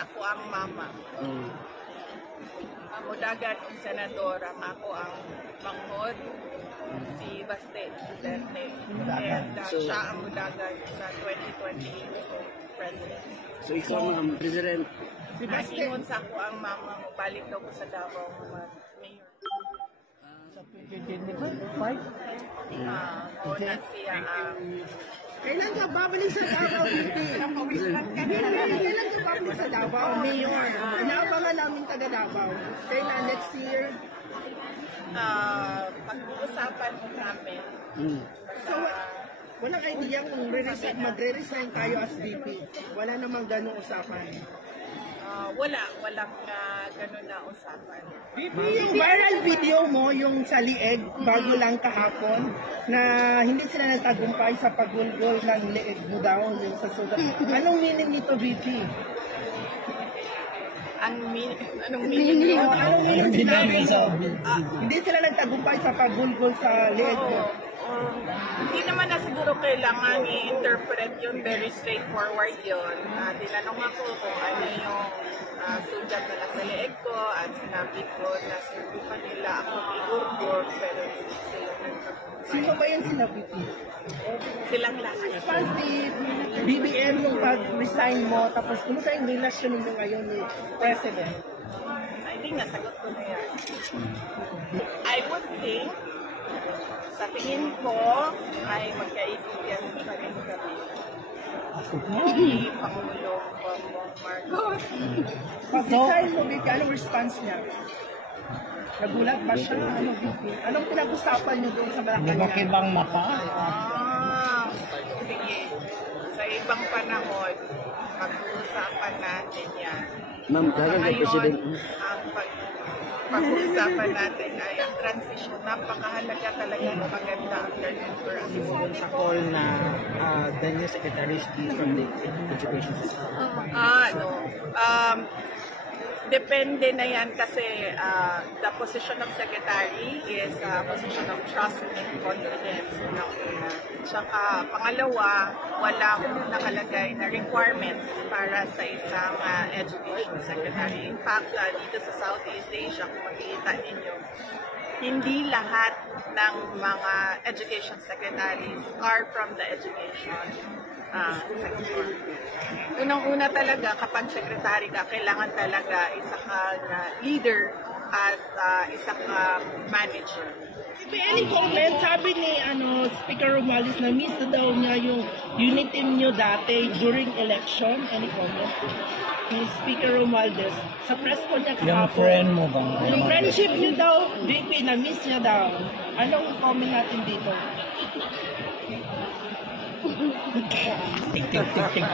sa ako ang mama. Mudagan ang senadora, ako ang manghod, si Baste Duterte. And siya ang mudagan sa 2028 president. So ikaw ang president? Ingon sa ako ang mama, balik daw ko sa Davao mayor. Sa 2025? Una siya Kailan ka babalik sa Davao, Vicky? Kailan ka babalik sa Davao, Mayor? Inaabangan namin taga Davao. Kailan next year? Pag-uusapan namin. So, walang idea kung magre-resign tayo as VP. Wala namang ganong usapan. Walang gano'n na usapan. VP, yung viral video mo, yung sa lieg, bago lang kahapon, na hindi sila nagtagumpay sa paggulgol ng lieg mo daw, yung sa sugat. Anong meaning nito, VP? Anong meaning? Anong meaning sinabi mo? Hindi sila nagtagumpay sa paggulgol sa lieg mo. Hindi naman na siguro kailangan i-interpret yun, very straightforward yun. Tinanong ako kung ano yung sugat na nasa leeg ko at sinabi ko na sinubukan nila ako i-urgor pero hindi sila nagtagumpay. Sino ba yung sinabi ko? Silang lahat. Pas di BBM nung pag-resign mo, tapos kumusta yung relasyon mo ngayon ni President? I think nasagot ko na yan. I would think sa tingin ko ay magkaibigan pa rin kami. Ni Pangulong Bongbong Marcos. Pag-resign mo, Vicky, anong response niya? Nagulat ba siya? Ano, Vicky? Anong pinag-usapan niyo doon sa Malacanang? Nakibang mata. Sige. Sa ibang panahon, pag-uusapan natin yan. Ma'am, kailan ka president? Ang pag-uusapan natin ay ang transition. Napakahalaga talaga ng maganda ang learning for us. Sa call na the new secretary is key from the education system. Depende na yan kasi the position of secretary is a position of trust and confidence. Tsaka pangalawa, walang nakalagay na requirements para sa isang education secretary. In fact, dito sa Southeast Asia, kung makikita ninyo, hindi lahat ng mga education secretaries are from the education sector. Unang-una talaga, kapag secretary ka, kailangan talaga isa ka na leader at isa ka manager. May any comment? Sabi ni Speaker Romualdez na miss na daw niya yung unit team niyo dati during election. Any comment? Ni Speaker Romualdez sa press con niya kahapon. Yung friend mo bang? Yung friendship niyo daw, VP, na miss niya daw. Anong comment natin dito? Tik, tik, tik, tik, tik.